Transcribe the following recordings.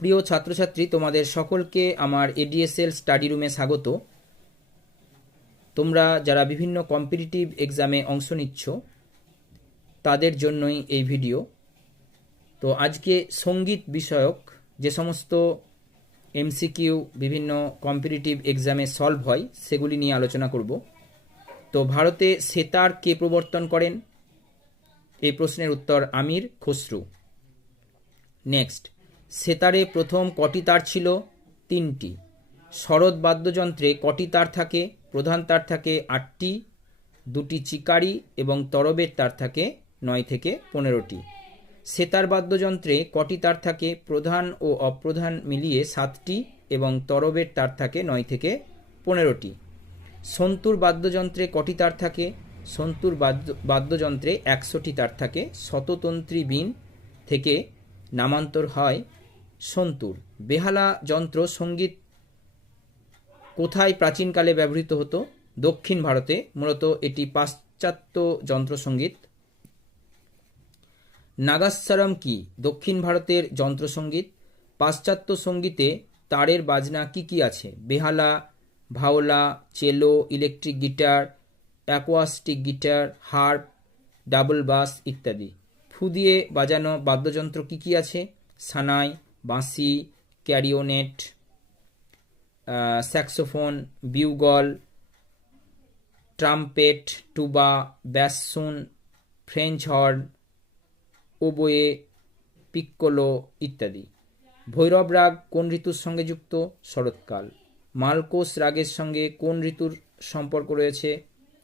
প্রিয় ছাত্রছাত্রী, তোমাদের সকলকে আমার এডিএসএল স্টাডি রুমে স্বাগত। তোমরা যারা বিভিন্ন কম্পিটিটিভ এক্সামে অংশ নিচ্ছ তাদের জন্যই এই ভিডিও। তো আজকে সঙ্গীত বিষয়ক যে সমস্ত এমসিকিউ বিভিন্ন কম্পিটিটিভ এক্সামে সলভ হয় সেগুলি নিয়ে আলোচনা করব। তো ভারতে সেতার কে প্রবর্তন করেন? এই প্রশ্নের উত্তর আমির খসরু। নেক্সট, সেতারে প্রথম কটি তার ছিল? 3টি। শরৎ বাদ্যযন্ত্রে কটি তার থাকে? প্রধান তার থাকে 8টি, 2টি চিকারি এবং তরবের তার থাকে 9 থেকে 15টি। সেতার বাদ্যযন্ত্রে কটি তার থাকে? প্রধান ও অপ্রধান মিলিয়ে 7টি এবং তরবের তার থাকে 9 থেকে 15টি। সন্তুর বাদ্যযন্ত্রে কটি তার থাকে? সন্তুর বাদ্যযন্ত্রে 100টি তার থাকে। শততন্ত্রী বীণ থেকে নামান্তর হয় সন্তুর। বেহালা যন্ত্র সঙ্গীত কোথায় প্রাচীনকালে ব্যবহৃত হতো? দক্ষিণ ভারতে। মূলত এটি পাশ্চাত্য যন্ত্রসঙ্গীত। নাগাস্বরম কি? দক্ষিণ ভারতের যন্ত্রসঙ্গীত। পাশ্চাত্য সঙ্গীতে তারের বাজনা কি কি আছে? বেহালা, viola, cello, electric guitar, acoustic guitar, harp, double bass ইত্যাদি। ফু দিয়ে বাজানো বাদ্যযন্ত্র কি কি আছে? সানাই, বাঁশি, clarinet, saxophone, bugle, trumpet, tuba, bassoon, French horn, oboe, piccolo ইত্যাদি। ভৈরব রাগ কোন ঋতুর সঙ্গে যুক্ত? শরৎকাল। মালকোষ রাগের সঙ্গে কোন ঋতুর সম্পর্ক রয়েছে?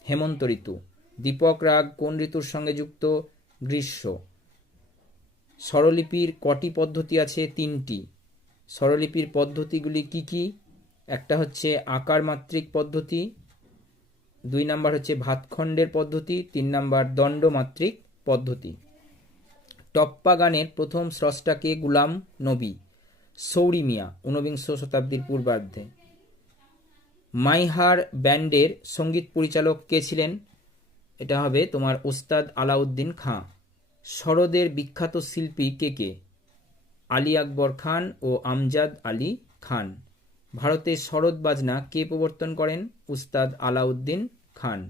হেমন্ত ঋতু। দীপক রাগ কোন ঋতুর সঙ্গে যুক্ত? গ্রীষ্ম। স্বরলিপির কটি পদ্ধতি আছে? 3টি। স্বরলিপির পদ্ধতিগুলি কি কি? একটা হচ্ছে আকার মাত্রিক পদ্ধতি, 2 নাম্বার হচ্ছে ভাতখণ্ডের পদ্ধতি, 3 নাম্বার দণ্ডমাত্রিক পদ্ধতি। টপ্পা গানের প্রথম স্রষ্টাকে? গুলাম নবী। সৌরি মিয়া, 19বিংশ শতাব্দীর পূর্বার্ধে। মাইহার ব্যান্ডের সঙ্গীত পরিচালক কে ছিলেন? এটা হবে তোমার ওস্তাদ আলাউদ্দিন খাঁ। সরোদের বিখ্যাত শিল্পী কে কে? আলী আকবর খান ও আমজাদ আলী খান। ভারতে সরোদ বাজনা কে প্রবর্তন করেন? উস্তাদ আলাউদ্দিন খান।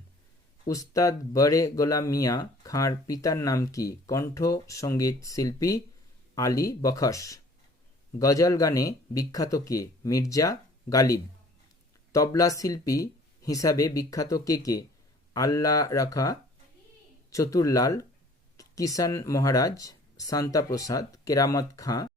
উস্তাদ বড়ে গোলাম মিয়া খাঁর পিতার নাম কি? কণ্ঠ সঙ্গীত শিল্পী আলী বখশ। গজল গানে বিখ্যাত কে? মির্জা গালিব। তবলা শিল্পী হিসাবে বিখ্যাত কে কে? আল্লাহ রাখা, চতুরলাল, কিষান মহারাজ, শান্তা প্রসাদ, কেরামত খাঁ।